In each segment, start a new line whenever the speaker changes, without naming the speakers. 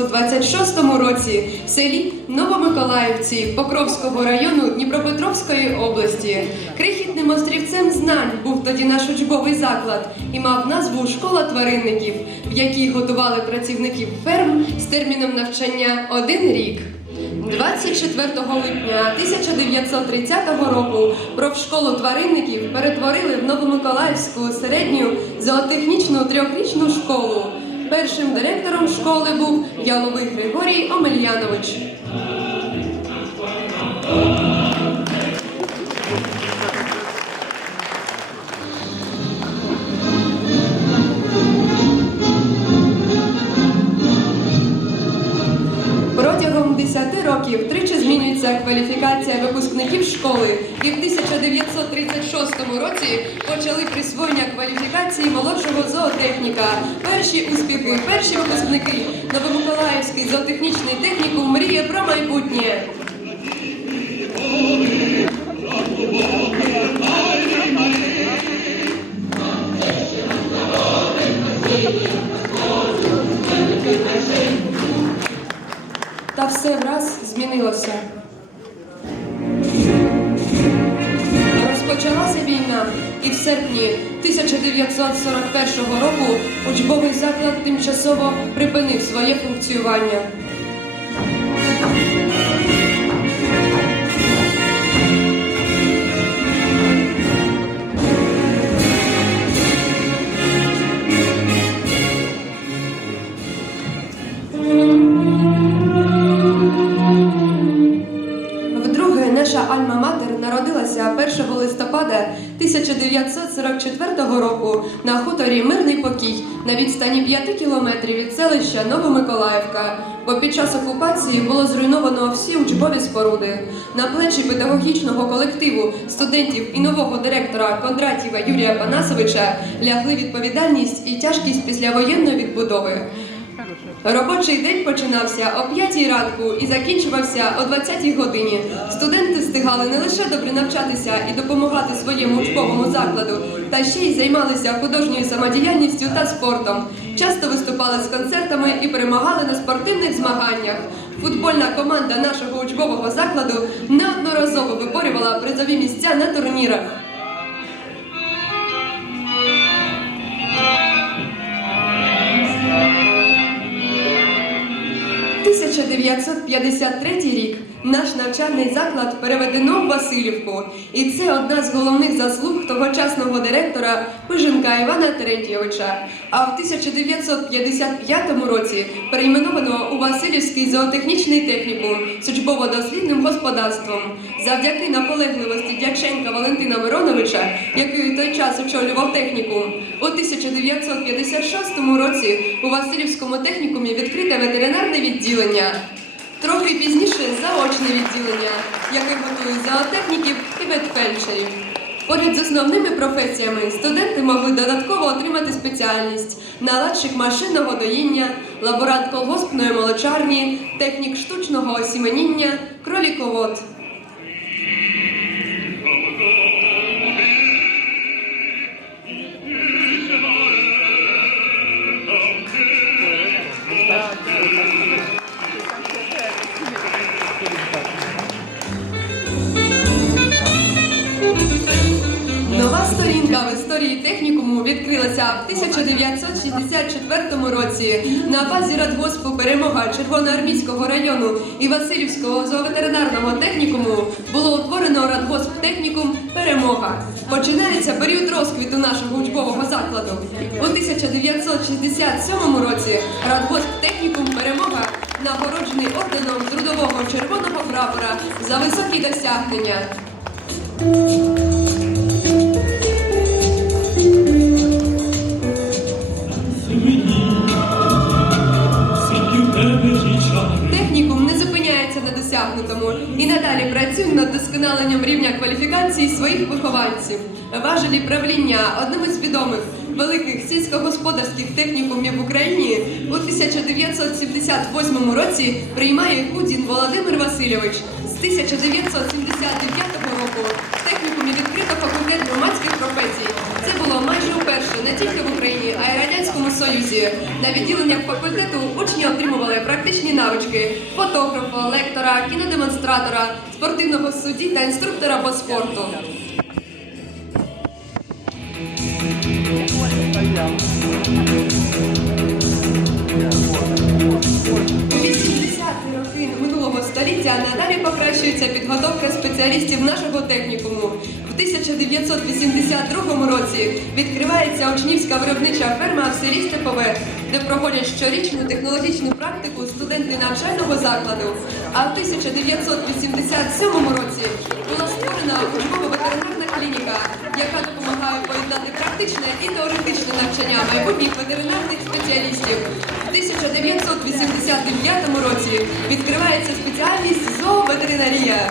заклад утворено в 1926 році в селі Новомиколаївці Покровського району Дніпропетровської області. Крихітним острівцем знань був тоді наш учбовий заклад і мав назву Школа тваринників, в якій готували працівників ферм з терміном навчання один рік. 24 липня 1930 року профшколу тваринників перетворили в Новомиколаївську середню зоотехнічну трьохрічну школу. Першим директором школи був Яловий Григорій Омельянович. 10 років тричі змінюється кваліфікація випускників школи, і в 1936 році почали присвоєння кваліфікації молодшого зоотехніка. Перші успіхи, перші випускники Новомиколаївський зоотехнічний технікум мріє про майбутнє. 1941 року учбовий заклад тимчасово припинив своє функціонування. Народилася 1 листопада 1944 року на хуторі Мирний Покій на відстані 5 кілометрів від селища Новомиколаївка, бо під час окупації було зруйновано всі учбові споруди. На плечі педагогічного колективу, студентів і нового директора Кондратєва Юрія Панасовича лягли відповідальність і тяжкість післявоєнної відбудови. Робочий день починався о 5 ранку і закінчувався о 20 годині. Студенти встигали не лише добре навчатися і допомагати своєму учбовому закладу, та ще й займалися художньою самодіяльністю та спортом. Часто виступали з концертами і перемагали на спортивних змаганнях. Футбольна команда нашого учбового закладу неодноразово виборювала призові місця на турнірах. 1953 рік наш навчальний заклад переведено в Васильівку, і це одна з головних заслуг тогочасного директора Пиженка Івана Терентьєвича. А в 1955 році перейменовано у Васильівський зоотехнічний технікум з учбово-дослідним господарством. Завдяки наполегливості Дяченка Валентина Мироновича, який той час очолював технікум, у 1956 році у Васильівському технікумі відкрите ветеринарне відділення. Трохи пізніше заочне відділення, яке готує зоотехніків і ветфельдшерів. Поряд з основними професіями студенти могли додатково отримати спеціальність наладчик машинного доїння, лаборант колгоспної молочарні, технік штучного осіменіння, кроліковод. 1964 році на базі радгоспу Перемога Червоноармійського району і Васильівського зооветеринарного технікуму було утворено радгосп технікум Перемога. Починається період розквіту нашого учбового закладу. У 1967 році радгосп технікум Перемога нагороджений орденом трудового червоного прапора за високі досягнення. Досконаленням рівня кваліфікації своїх вихованців. Важелі правління одним із відомих великих сільськогосподарських технікумів в Україні у 1978 році приймає Кудін Володимир Васильович. З 1979 року в технікумі відкрито факультет громадських професій. Це було майже вперше не тільки в Україні, а й Радянському Союзі. На відділеннях факультету учні отримували практичні навички фотографа, лектора, кінодемонстратора, спортивного судді та інструктора по спорту. У 80-ті роки минулого століття надалі покращується підготовка спеціалістів нашого технікуму. В 1982 році відкривається учнівська виробнича ферма в селі Степове, де проводять щорічну технологічну практику студенти навчального закладу. А в 1987 році створена учбово-ветеринарна клініка, яка допомагає поєднати практичне і теоретичне навчання майбутніх ветеринарних спеціалістів. У 1989 році відкривається спеціальність зооветеринарія.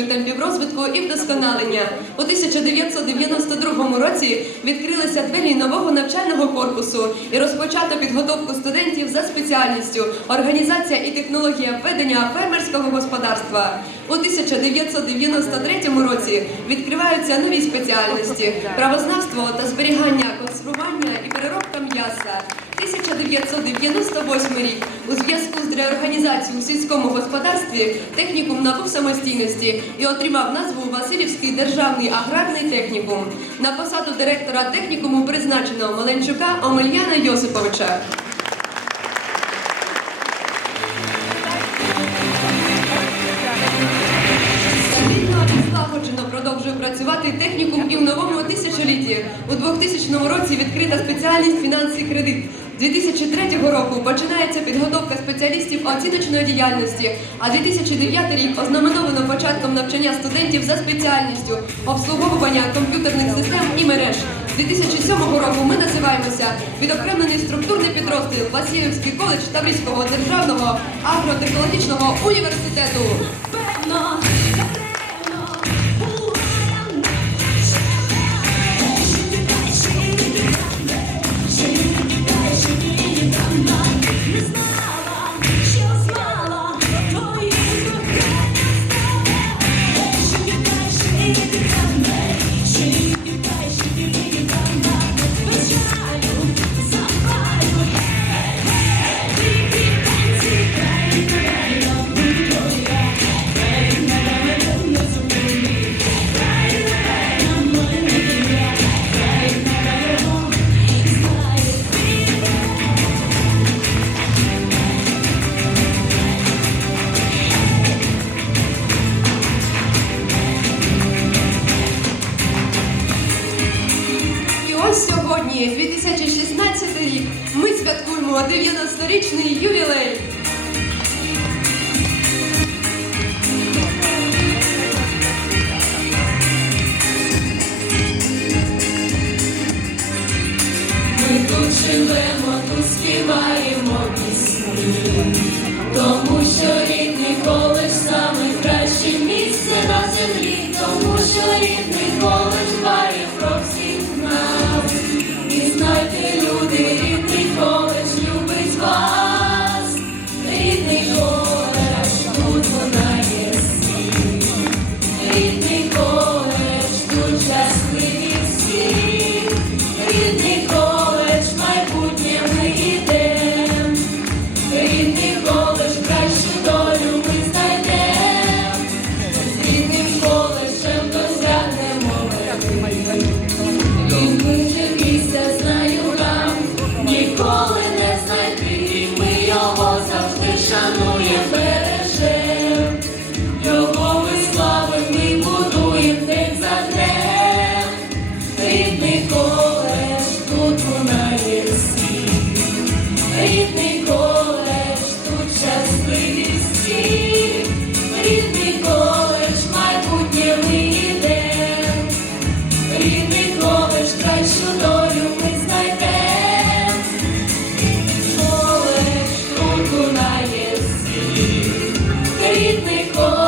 зменшує темпів розвитку і вдосконалення. У 1992 році відкрилися двері нового навчального корпусу і розпочато підготовку студентів за спеціальністю організація і технологія ведення фермерського господарства. У 1993 році відкриваються нові спеціальності правознавство та зберігання, консервування і переробка м'яса. 1998 рік у зв'язку з реорганізацією у сільському господарстві технікум набув самостійності і отримав назву Васильівський державний аграрний технікум. На посаду директора технікуму призначено Маленчука Омельяна Йосиповича. Працювати технікум і в новому тисячолітті. У 2000 році відкрита спеціальність фінанси кредит. З 2003 року починається підготовка спеціалістів оціночної діяльності, а 2009 рік ознаменовано початком навчання студентів за спеціальністю обслуговування комп'ютерних систем і мереж. 2007 року ми називаємося відокремлений структурний підрозділ Васильівський коледж Таврійського державного агротехнологічного університету. 90-річний ювілей.
Ми тут живемо, тут співаємо пісні, тому що рідний коледж саме краще місце на землі, тому що рідний рідний кон.